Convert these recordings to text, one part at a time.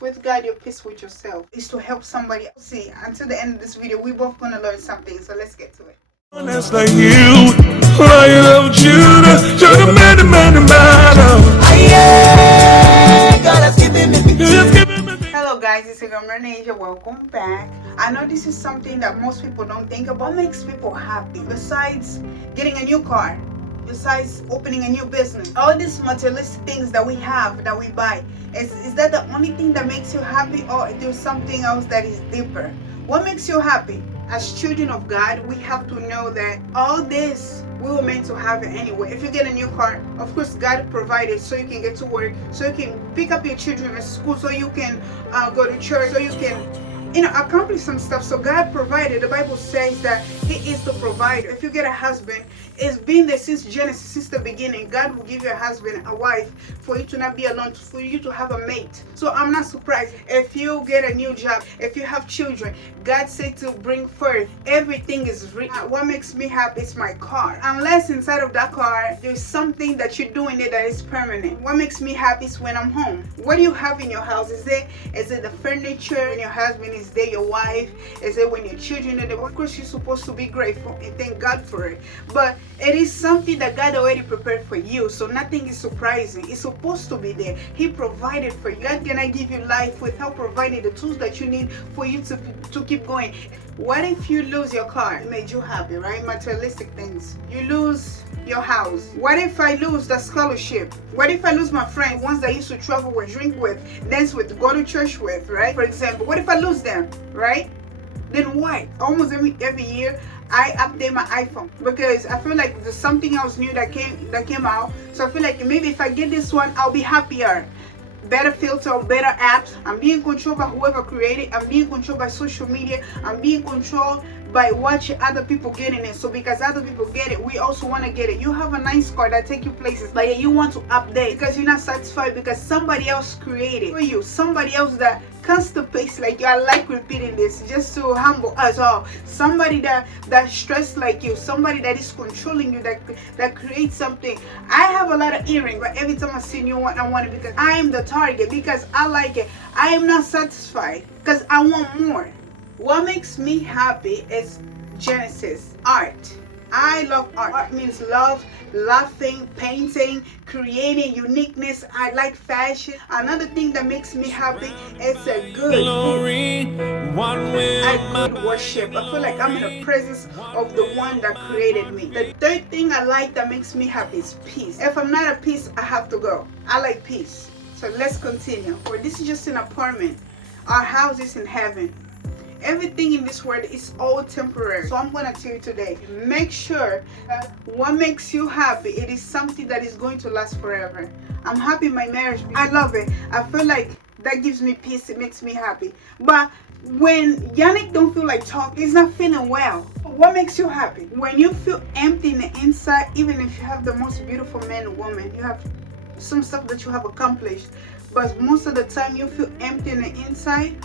peace with God, you're peace with yourself. It's to help somebody else. See, until the end of this video, we're both gonna learn something. So let's get to it. That's like you, Lion of Judah, Judah, man. Hello guys, it's Eben. Welcome back. I know this is something that most people don't think about. What makes people happy besides getting a new car, besides opening a new business? All these materialistic things that we have, that we buy, is that the only thing that makes you happy, or there's something else that is deeper? What makes you happy? As children of God, we have to know that all this we were meant to have it anyway. If you get a new car, of course God provided so you can get to work, so you can pick up your children at school, so you can go to church, so you can accomplish some stuff. So God provided. The Bible says that He is the provider. If you get a husband, it's been there since Genesis, since the beginning. God will give you a husband, a wife, for you to not be alone, for you to have a mate. So I'm not surprised if you get a new job, if you have children. God said to bring forth. Everything is real. What makes me happy is my car. Unless inside of that car there's something that you're doing it that is permanent. What makes me happy is when I'm home. What do you have in your house? Is it the furniture? When your husband is there, your wife? Is it when your children are there? Of course you're supposed to be grateful and thank God for it. But it is something that God already prepared for you. So nothing is surprising. It's supposed to be there. He provided for you. God cannot give you life without providing the tools that you need for you to keep going. What if you lose your car? It made you happy, right? Materialistic things. You lose your house. What if I lose the scholarship? What if I lose my friends, ones that I used to travel with, drink with, dance with, go to church with, right? For example, what if I lose them, right? Then what? Almost every year I update my iPhone because I feel like there's something else new that came out. So I feel like maybe if I get this one, I'll be happier. Better filter, better apps. I'm being controlled by whoever created. I'm being controlled by social media. I'm being controlled by watching other people getting it. So because other people get it, we also want to get it. You have a nice car that take you places, but you want to update because you're not satisfied because somebody else created for you. Somebody else that comes to pace like you. I like repeating this just to humble us all. Somebody that stressed like you. Somebody that is controlling you, that creates something. I have a lot of earrings, but every time I see new one, I want it because I am the target, because I like it. I am not satisfied because I want more. What makes me happy is Genesis, art. I love art. Art means love, laughing, painting, creating uniqueness. I like fashion. Another thing that makes me happy is a good worship. I feel like I'm in the presence of the one that created me. The third thing I like that makes me happy is peace. If I'm not at peace, I have to go. I like peace. So let's continue. Or this is just an apartment. Our house is in heaven. Everything in this world is all temporary. So I'm going to tell you today, make sure that what makes you happy, it is something that is going to last forever. I'm happy in my marriage. I love it. I feel like that gives me peace. It makes me happy. But when Yannick don't feel like talking, he's not feeling well. What makes you happy? When you feel empty in the inside, even if you have the most beautiful man or woman, you have some stuff that you have accomplished, but most of the time you feel empty in the inside,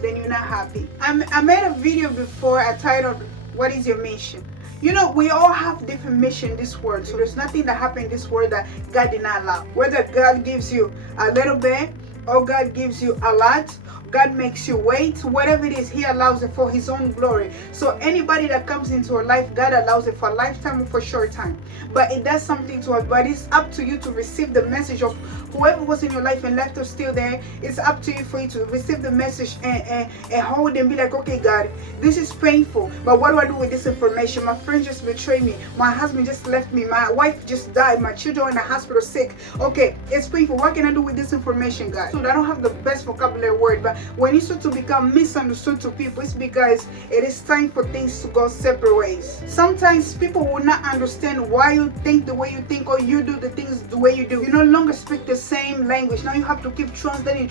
then you're not happy. I made a video before. I titled, what is your mission? You know, we all have different mission in this world. So there's nothing that happened in this world that God did not allow. Whether God gives you a little bit or God gives you a lot, God makes you wait, whatever it is, He allows it for His own glory. So anybody that comes into our life, God allows it for a lifetime or for a short time. But it does something to us. But it's up to you to receive the message of whoever was in your life and left us still there. It's up to you for you to receive the message and hold and be like, okay, God, this is painful, but what do I do with this information? My friend just betrayed me. My husband just left me. My wife just died. My children are in the hospital sick. Okay, it's painful. What can I do with this information, God? So I don't have the best vocabulary word, but when you start to become misunderstood to people, it's because it is time for things to go separate ways. Sometimes people will not understand why you think the way you think or you do the things the way you do. You no longer speak the same language. Now you have to keep translating,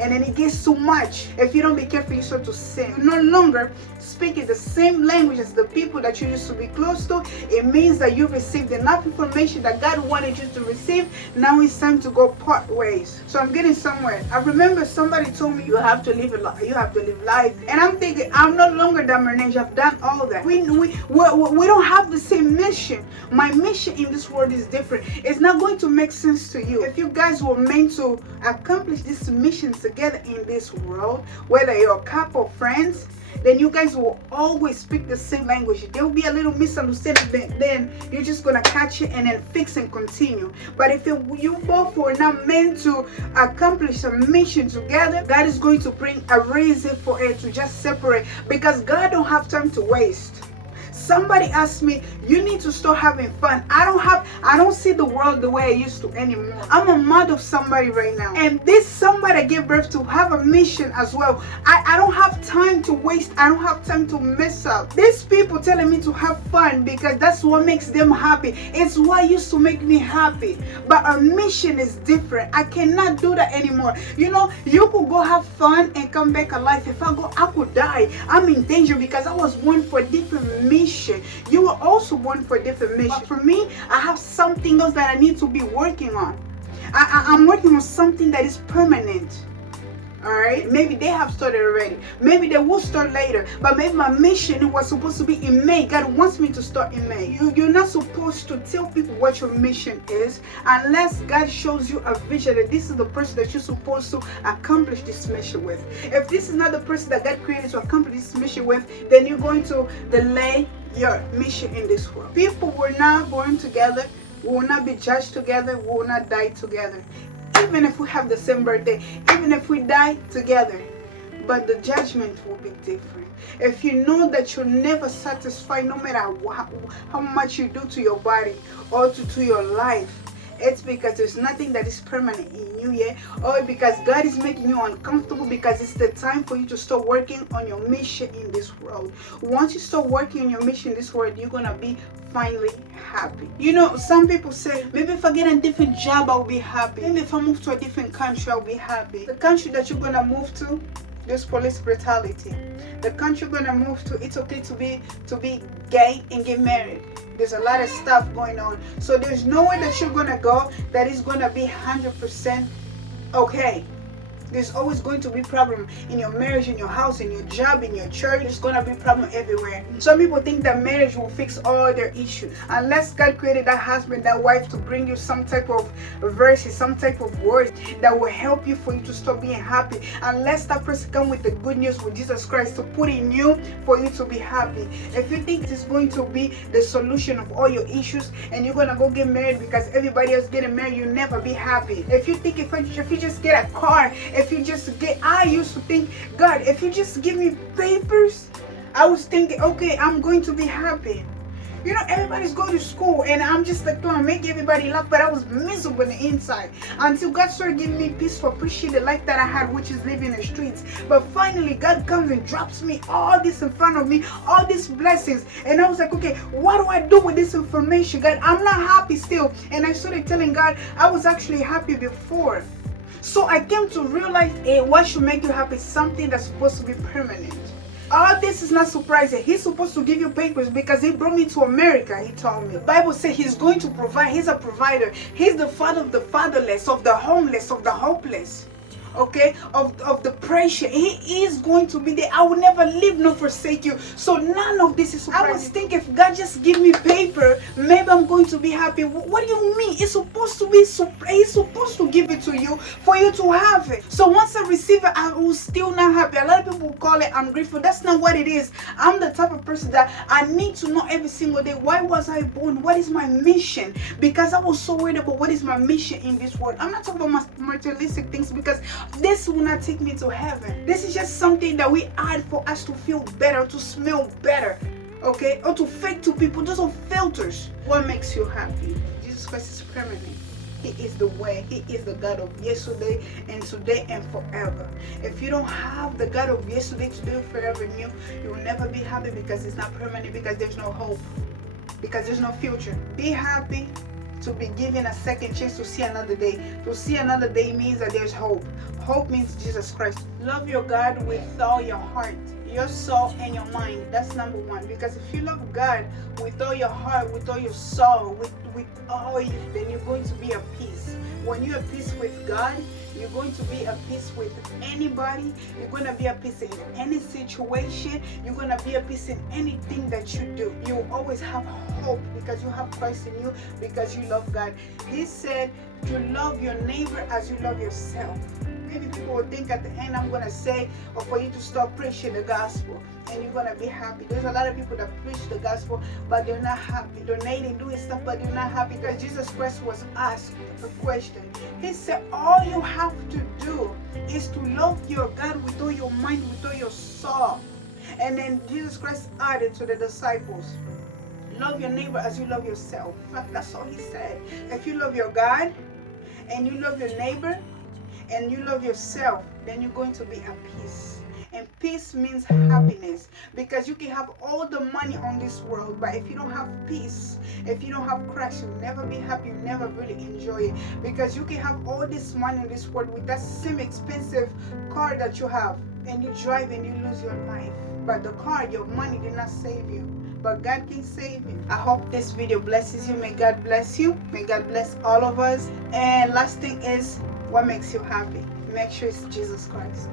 and then it gets too much. If you don't be careful, you start to sin. You no longer speaking the same language as the people that you used to be close to. It means that you received enough information that God wanted you to receive. Now it's time to go part ways. So I'm getting somewhere. I remember somebody told me, You have to live a life. You have to live life. And I'm thinking, I'm no longer that Mernage. I've done all that. We don't have the same mission. My mission in this world is different. It's not going to make sense to you. If you guys were meant to accomplish this mission together in this world, whether you're a couple of friends, then you guys will always speak the same language. There will be a little misunderstanding, then you're just gonna catch it and then fix and continue. But if you both were not meant to accomplish a mission together, God is going to bring a reason for it to just separate, because God don't have time to waste. Somebody asked me, you need to start having fun. I don't see the world the way I used to anymore. I'm a mother of somebody right now. And this somebody I gave birth to have a mission as well. I don't have time to waste. I don't have time to mess up. These people telling me to have fun because that's what makes them happy. It's what used to make me happy. But our mission is different. I cannot do that anymore. You know, you could go have fun and come back alive. If I go, I could die. I'm in danger because I was born for a different mission. You were also born for a different mission. But for me, I have something else that I need to be working on. I'm working on something that is permanent. Alright, maybe they have started already. Maybe they will start later. But maybe my mission was supposed to be in May. God wants me to start in May. You're not supposed to tell people what your mission is unless God shows you a vision that this is the person that you're supposed to accomplish this mission with. If this is not the person that God created to accomplish this mission with, then you're going to delay your mission in this world. People were not born together. We will not be judged together. We will not die together. Even if we have the same birthday, even if we die together, but the judgment will be different. If you know that you're never satisfied, no matter how much you do to your body or to your life, it's because there's nothing that is permanent in you yet, or because God is making you uncomfortable, because it's the time for you to start working on your mission in this world. Once you start working on your mission in this world, you're gonna be finally happy. You know, some people say, maybe if I get a different job, I'll be happy. Maybe if I move to a different country, I'll be happy. The country that you're gonna move to, there's police brutality. The country you're gonna move to, it's okay to be gay and get married. There's a lot of stuff going on. So there's nowhere that you're gonna go that is gonna be 100% okay. There's always going to be problem in your marriage, in your house, in your job, in your church. There's going to be problem everywhere. Some people think that marriage will fix all their issues. Unless God created that husband, that wife to bring you some type of verses, some type of words that will help you for you to stop being happy. Unless that person come with the good news with Jesus Christ to put in you for you to be happy. If you think it is going to be the solution of all your issues and you're going to go get married because everybody else getting married, you'll never be happy. If you think if you just get a car, I used to think, God, if you just give me papers, I was thinking, okay, I'm going to be happy. You know, everybody's going to school and I'm just like, trying to make everybody laugh, but I was miserable on the inside until God started giving me peace to appreciate the life that I had, which is living in the streets. But finally, God comes and drops me all this in front of me, all these blessings. And I was like, okay, what do I do with this information, God? I'm not happy still. And I started telling God, I was actually happy before. So I came to realize, what should make you happy? Something that's supposed to be permanent. All this is not surprising. He's supposed to give you papers because he brought me to America, he told me. The Bible says he's going to provide. He's a provider. He's the father of the fatherless, of the homeless, of the hopeless. Okay, of the pressure. He is going to be there. I will never leave nor forsake you. So none of this is surprising. I was thinking, if God just give me paper, maybe I'm going to be happy. What do you mean? It's supposed to be He's supposed to give it to you for you to have it. So once I receive it, I will still not happy. A lot of people call it ungrateful. That's not what it is. I'm the type of person that I need to know every single day, why was I born? What is my mission? Because I was so worried about what is my mission in this world. I'm not talking about materialistic things, because this will not take me to heaven. This is just something that we add for us to feel better, to smell better, okay? Or to fake to people. Those are filters. What makes you happy? Jesus Christ is permanent. He is the way. He is the God of yesterday and today and forever. If you don't have the God of yesterday, today, and forever in you, you will never be happy, because it's not permanent, because there's no hope, because there's no future. Be happy to be given a second chance to see another day. To see another day means that there's hope. Hope means Jesus Christ. Love your God with all your heart, your soul, and your mind. That's number one. Because if you love God with all your heart, with all your soul, with all you, then you're going to be at peace. When you're at peace with God, You're going to be at peace with anybody. You're going to be at peace in any situation. You're going to be at peace in anything that you do. You will always have hope because you have Christ in you, because you love God. He said to love your neighbor as you love yourself. Maybe people will think at the end I'm going to say, or for you to stop preaching the gospel and you're going to be happy. There's a lot of people that preach the gospel, but they're not happy. Donating, doing stuff, but they're not happy because Jesus Christ was asked a question. He said, all you have to do is to love your God with all your mind, with all your soul. And then Jesus Christ added to the disciples, love your neighbor as you love yourself. In fact, that's all he said. If you love your God and you love your neighbor, and you love yourself, then you're going to be at peace. And peace means happiness, because you can have all the money on this world, but if you don't have peace, if you don't have Christ, you'll never be happy. You'll never really enjoy it, because you can have all this money in this world with that same expensive car that you have, and you drive and you lose your life. But the car, your money did not save you, but God can save you. I hope this video blesses you. May God bless you. May God bless all of us. And last thing is, what makes you happy? Make sure it's Jesus Christ.